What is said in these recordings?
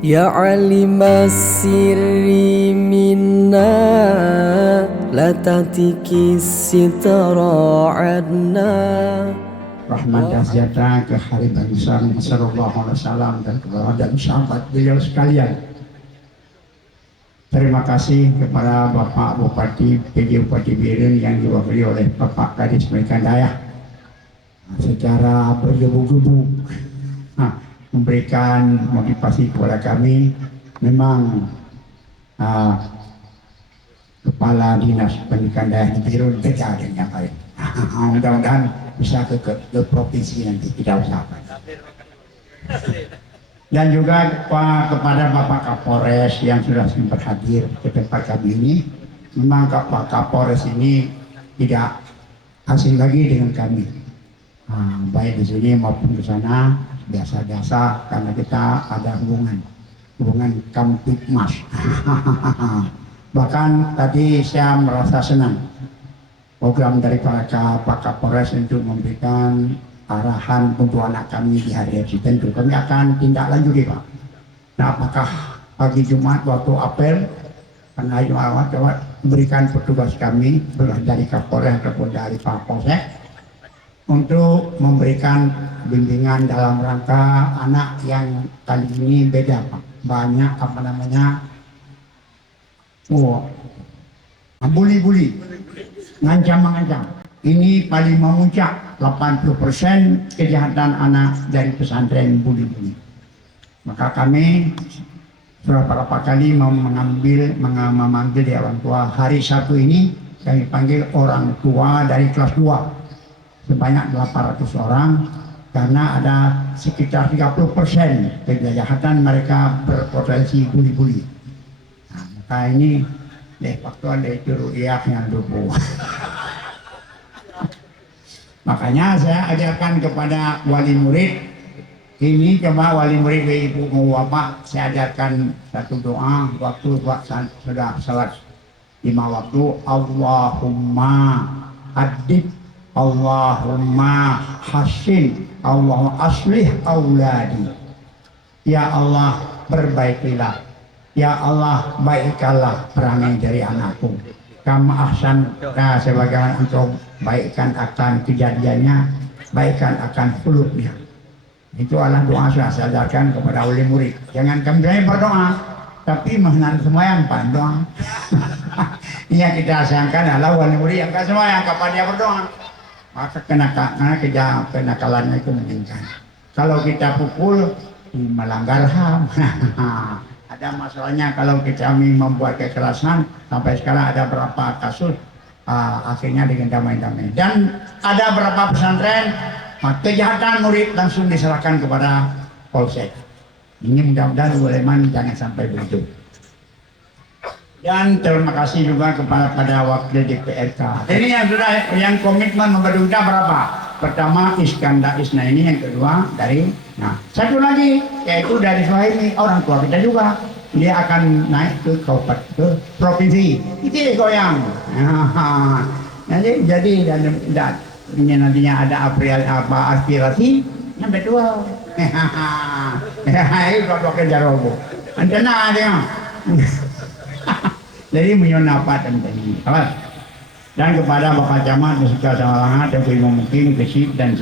Ya alimas sirri minna la tatiki sitara adna. Rahmat dan sejahtera ke hari bangsa Sallallahu Alaihi Wasallam dan kepada sahabat beliau sekalian. Terima kasih kepada Bapak Bupati PJ Bupati Biren yang diwakili oleh Bapak Kadis Pendidikan Daya secara bergebu-gebu memberikan motivasi kepada kami. Memang Kepala Dinas Pendidikan Daya di Biren beda dengan yang lain. Mudah-mudahan bisa ke provinsi nanti kita usahakan. Dan juga kepada Bapak Kapolres yang sudah sempat hadir ke tempat kami ini. Memang Pak Kapolres ini tidak asing lagi dengan kami, baik di sini maupun di sana biasa-biasa, karena kita ada hubungan kamtipmas. Bahkan tadi saya merasa senang program dari Pak Kapolres untuk memberikan arahan untuk anak kami di hari haji. Tentu kami akan tindak lanjuti, Pak. Nah, apakah pagi Jumat waktu apel karena Jumat coba berikan petugas kami dari Kapolres ataupun dari Pak Polsek untuk memberikan bimbingan dalam rangka anak yang kali ini beda, Pak. Banyak bully-bully, ngancam-ngancam. Ini paling memuncak, 80% kejahatan anak dari pesantren bully-bully. Maka kami sudah beberapa kali memanggil di orang tua. Hari Sabtu ini kami panggil orang tua dari kelas 2 sebanyak 800 orang, karena ada sekitar 30% kejahatan mereka berpotensi bully-bully. Nah, maka ini faktor itu ru'yah yang dubu. Makanya saya ajarkan kepada wali murid ini, coba wali murid ibu mau bapak, saya ajarkan satu doa waktu sudah salat 5 waktu. Allahumma adib, Allahumma hasin, Allahumma aslih auladi. Ya Allah, perbaikilah. Ya Allah, baikkanlah perangai dari anakku. Kamu ahsan, sebagaimana engkau baikkan akan kejadiannya, baikkan akan fuluknya. Itu adalah doa saya ajarkan kepada wali murid. Jangan kami berdoa, tapi menahan semuanya Pak doa. Ini yang kita sayangkan adalah wali murid yang gak semuanya kapan dia berdoa, maka kenakalannya itu meningkat. Kalau kita pukul, melanggar HAM. Ada masalahnya kalau kita membuat kekerasan. Sampai sekarang ada berapa kasus akhirnya dengan damai-damai. Dan ada berapa pesantren kejahatan murid langsung diserahkan kepada polsek. Ini mudah-mudahan uleman jangan sampai begitu. Dan terima kasih juga kepada wakil DPRK. Ini yang komitmen memberi berapa? Pertama Iskandar Isna ini, yang kedua dari satu lagi yaitu dari Suhaimi, orang tua kita juga. Dia akan naik ke kabupaten, ke provinsi. Itu goyang. Jadi ini nantinya ada aspirasi sampai tua. Itu pakai jarobo. Antena dia. Jadi menyonapat tadi. Dan kepada Bapak Camat, Musika Samalanga, dan Imam Mukim, Kesip dan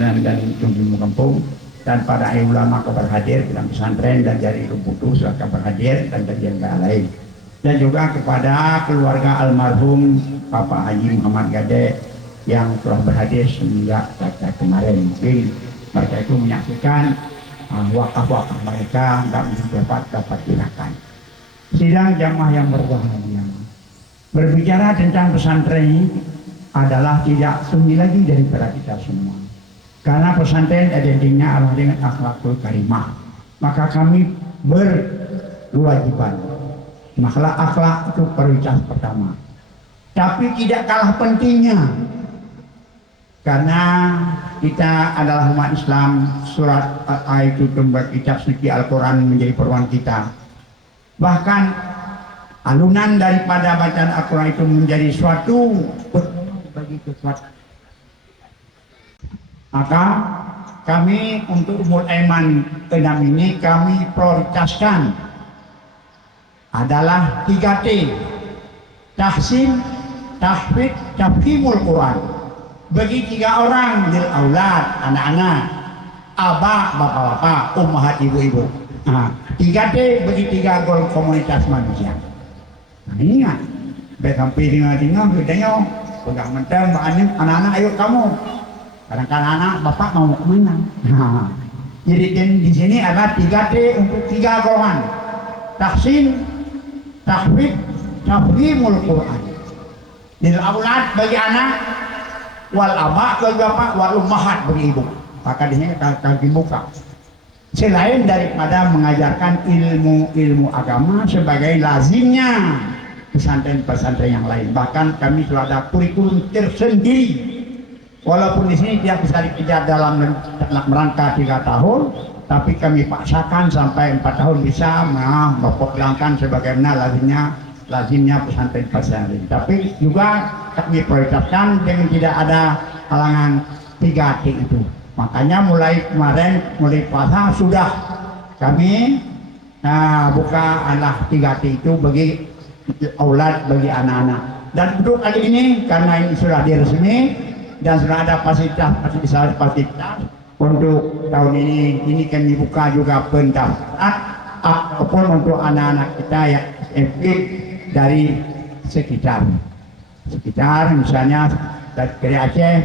Tumbuh Kampung, dan para ulama kabar hadir dalam pesantren dan dari Lumputu sudah kabar hadir, dan yang lain. Dan juga kepada keluarga almarhum Bapak Haji Muhammad Gade yang telah berhadir semenjak kemarin. Mungkin mereka itu menyaksikan wakaf-wakaf mereka dapat digunakan. Sidang jamaah yang berbahagia. Berbicara tentang pesantren ini adalah tidak sunyi lagi daripada kita semua. Karena pesantren identiknya adalah dengan akhlakul karimah. Maka kami berkewajiban. Masalah akhlak itu prioritas pertama. Tapi tidak kalah pentingnya. Karena kita adalah umat Islam, surat itu kitab suci Al-Quran menjadi peruan kita. Bahkan alunan daripada bacaan Al-Quran itu menjadi suatu bagi kekuatan. Maka kami untuk Umul Aiman 6 ini kami prioritaskan adalah 3T: tahsin, tahfidz, tafhimul Quran. Bagi 3 orang lil aulad, anak-anak, abah, bapak-bapak, ummahat, ibu-ibu. 3T bagi 3 gol komunitas manusia. Nah, ini kan sampai tinggal-tinggal bedanya pegang menteng anak-anak, ayo kamu. Kadang-kadang anak bapak mau kemana? Jadi di sini ada 3T untuk 3 golongan: tahsin, tahfidz, tafhimul Quran. Lil aulad bagi anak, wal abah bagi bapak, wal ummahat bagi ibu. Maka di sini akan dibuka. Selain daripada mengajarkan ilmu-ilmu agama sebagai lazimnya pesantren-pesantren yang lain, bahkan kami sudah ada kurikulum tersendiri. Walaupun di sini tidak bisa dikejar dalam rangka 3 tahun, tapi kami paksakan sampai 4 tahun bisa memperjuangkan sebagaimana lazimnya pesantren-pesantren. Tapi juga kami prioritaskan dengan tidak ada halangan 3T itu. Makanya mulai kemarin, mulai puasa sudah kami buka alah 3T itu bagi aulad, bagi anak-anak. Dan untuk kali ini karena ini sudah diresmi dan sudah ada fasilitas untuk tahun ini kami buka juga pendaftaran ataupun untuk anak-anak kita yang aktif dari sekitar misalnya dari Aceh,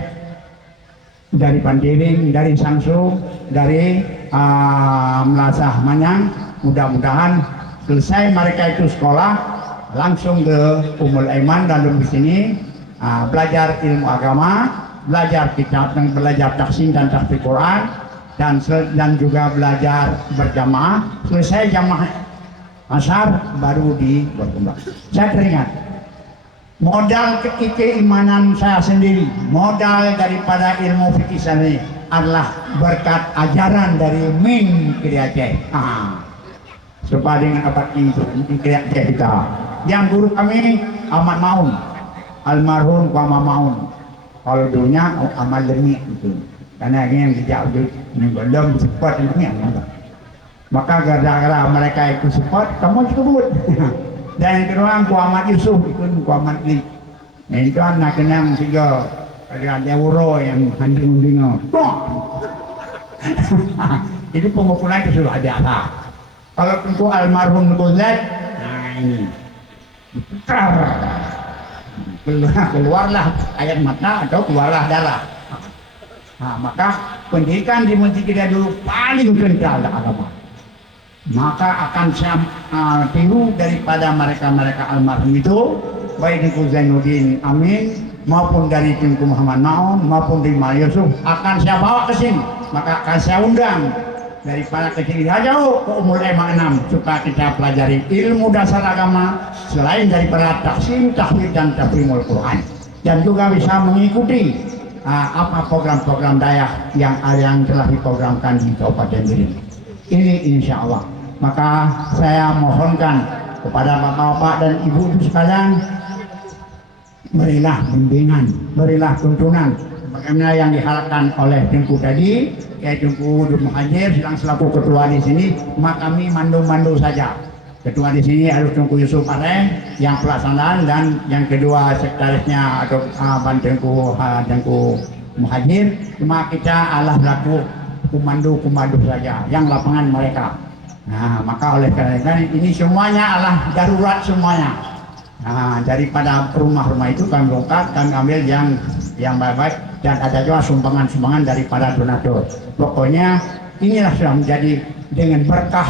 dari Pantiring, dari Sangsu, dari Melasah Manyang. Mudah-mudahan selesai mereka itu sekolah langsung ke Ummul Aiman dan di sini belajar ilmu agama, belajar kitab, belajar tahsin dan tahfidz Quran, dan juga belajar berjamaah. Selesai jamaah asar baru berkembang. Saya teringat modal keimanan saya sendiri, modal daripada ilmu fikih saya adalah berkat ajaran dari Min Kiai Aceh. Sebab dengan abad itu Kiai Aceh kita, yang guru kami Ahmad Maun, almarhum Muhammad Maun. Kalau dulunya amal demi itu, karena yang dijauh belum support ini maka gara-gara mereka itu support, kamu sebut. Dan yang kedua Muhammad Yusuf ikut Muhammad Lee. Nah, itu anak kenang 3 ada euro yang handing-handing. Itu pemukulan itu sudah biasa. Kalau untuk almarhum Nukuzat, nah ini keluarlah air mata atau keluarlah darah. Nah, maka pendidikan di masjid kita dulu paling kental agama. Maka akan saya tiru daripada mereka almarhum itu, baik di Zainuddin Amin maupun dari Tengku Muhammad Maun maupun dari Mal Yusuf, akan saya bawa ke sini. Maka akan saya undang daripada kecil jauh ke Ummul Aiman 6 supaya kita pelajari ilmu dasar agama selain daripada tahsin, tahfidz dan tafhimul Quran, dan juga bisa mengikuti apa program-program dakwah yang telah diprogramkan di Kabupaten Giring. Ini insya Allah. Maka saya mohonkan kepada bapak-bapak dan ibu-ibu sekalian, berilah bimbingan, berilah tuntunan bagaimana yang diharapkan oleh Tengku tadi, yaitu Tengku Muhajir sedang selaku ketua di sini, maka kami mandu-mandu saja. Ketua di sini harus Tengku Yusuf Areh yang pelaksanaan, dan yang kedua sekretarisnya atau Tengku Muhajir, cuma kita Allah laku kumandu saja yang lapangan mereka. Nah, maka oleh karena ini semuanya adalah darurat semuanya. Nah, daripada rumah-rumah itu kami bongkar, kami ambil yang baik-baik, dan ada juga sumbangan-sumbangan daripada donatur. Pokoknya inilah sudah menjadi dengan berkah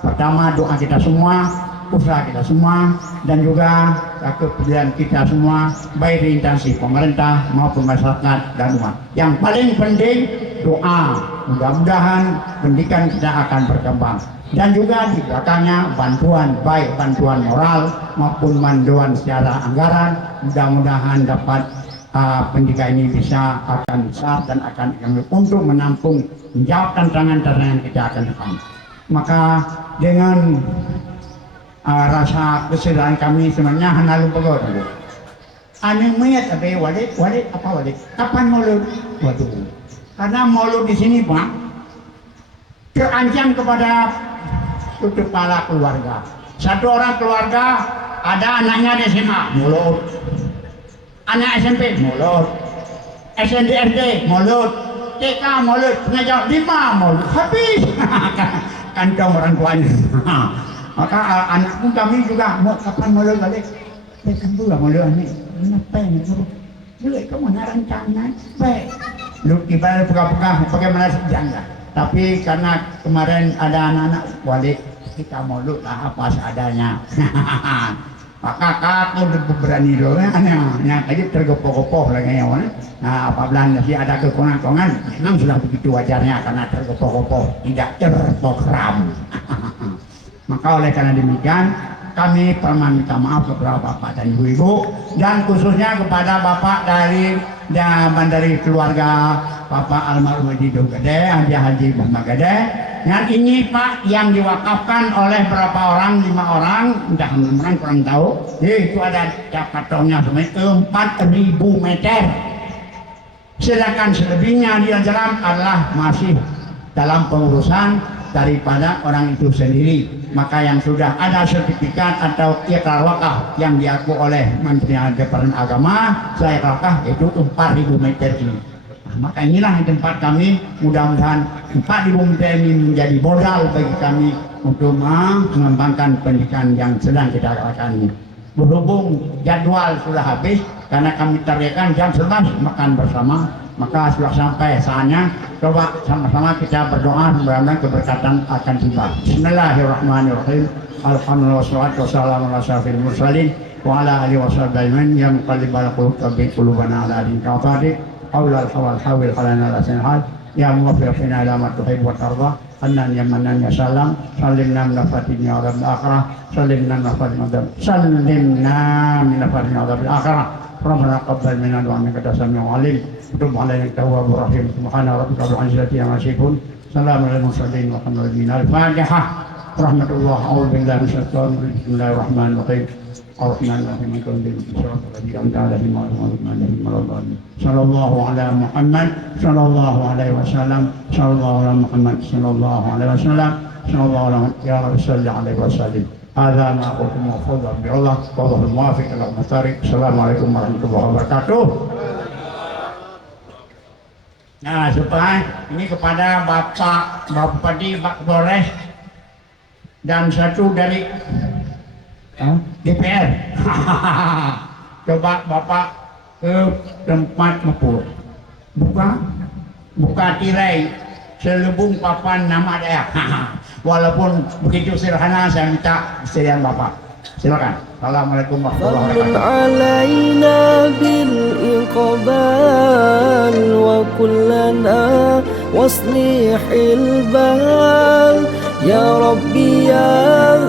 pertama doa kita semua, usaha kita semua, dan juga kepedulian kita semua, baik di instansi pemerintah maupun masyarakat dan umat. Yang paling penting doa. Mudah-mudahan pendidikan kita akan berkembang, dan juga di belakangnya bantuan, baik bantuan moral maupun bantuan secara anggaran. Mudah-mudahan dapat pendidikan ini bisa akan besar dan akan untuk menampung menjawab tantangan-tantangan kita akan depan. Maka dengan rasa kesedihan kami sebenarnya hana lupa aneh mayat abe walik apa walik kapan maulud? Waduh, karena maulud di sini Pak terancam kepada kepala keluarga. Satu orang keluarga ada anaknya di SMA, mulut. Anak SMP, mulut. SD, mulut. TK, mulut. Pengajar 5, mulut. Habis. Kantong orang tuanya. Maka anak pun kami juga mau kapan mulut balik. Kan pula mulut ni. Kenapa ni? Mulut kamu nak rancangan. Baik. Lu ibarat pegang-pegang bagaimana sejangka. Tapi karena kemarin ada anak-anak balik, kita mulut lah apa seadanya. Maka aku berani dulu yang aja tergopoh-gopoh lagi ya. Nah, apabila masih ada kekurangan-kekurangan, memang sudah begitu wajarnya karena tergopoh-gopoh, tidak terprogram. Maka oleh karena demikian, kami pernah minta maaf kepada bapak dan ibu-ibu dan khususnya kepada bapak dari keluarga Bapak almarhum Haji Duh Gede, Haji Muhammad Gede. Yang ini Pak yang diwakafkan oleh berapa orang, 5 orang, entah orang kurang tahu. Itu ada catatan sampai 4.000 meter. Sedangkan selebihnya di dalam adalah masih dalam pengurusan daripada orang itu sendiri. Maka yang sudah ada sertifikat atau ikrar wakaf yang diaku oleh Menteri Departemen Agama, saya wakaf itu 4.000 meter ini. Maka inilah tempat kami, mudah-mudahan 4.000 meter ini menjadi modal bagi kami untuk mengembangkan pendidikan yang sedang kita lakukan ini. Berhubung jadwal sudah habis, karena kami targetkan jam 11 makan bersama, maka sudah sampai saatnya. Coba sama-sama kita berdoa, mudah-mudahan keberkatan akan tiba. Bismillahirrahmanirrahim. Alhamdulillah wassalatu wassalamu ala asyrofil mursalin wa ala alihi washabihi yang qalibal qulub tabi qulubana ala din kafadi. حول الحوال حول علينا الأسن الحال يا موفق فينا إلى ما تحب وترضى أنن يمنن يا سلام سلمنا من نفرة الدنيا وعذاب الآخرة سلمنا من نفرة العذاب سلمنا من نفرة العذاب الآخرة ربنا قبل منا دعاء إنك أنت السميع العليم وتب علينا التواب الرحيم سبحان ربك رب العزة عما يصفون سلام على المرسلين والحمد لله. الفاتحة رحمة الله. أعوذ بالله من الشيطان الرجيم. بسم الله الرحمن الرحيم. Ar-Rahman Sallallahu ala Muhammad Sallallahu alaihi wasallam Sallallahu ala Muhammad Sallallahu alaihi wasallam Sallallahu ala ya Rabbi salli alaihi wasallim. Hadza ma aqulu wa fadlu bi Allah wallahu muwaffiq ila al-masariq. Assalamualaikum warahmatullahi wabarakatuh. Nah, supaya ini kepada Bapak Bupati Pak Polres dan satu dari DPR. Coba Bapak ke tempat buka tirai selubung papan nama daerah. Walaupun begitu sederhana, saya minta kesediaan Bapak. Silakan. Assalamualaikum warahmatullahi wabarakatuh. Ya Rabbi ya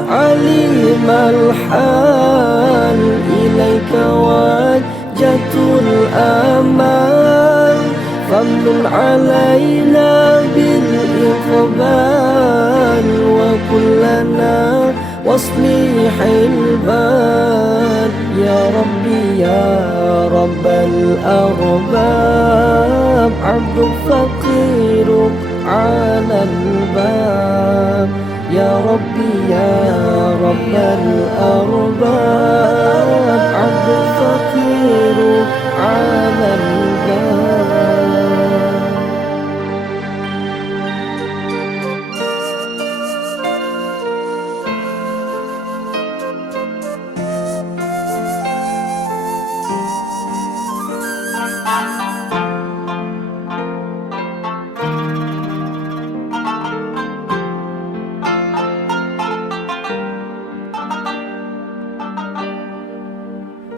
alim al-hal ilaika wajjatul amal famnun alaina bil iqbal wa kullana waslihil bal ya Rabbi ya rabbal arbab abduk faqiruk على الباب يا ربي يا رب الأرض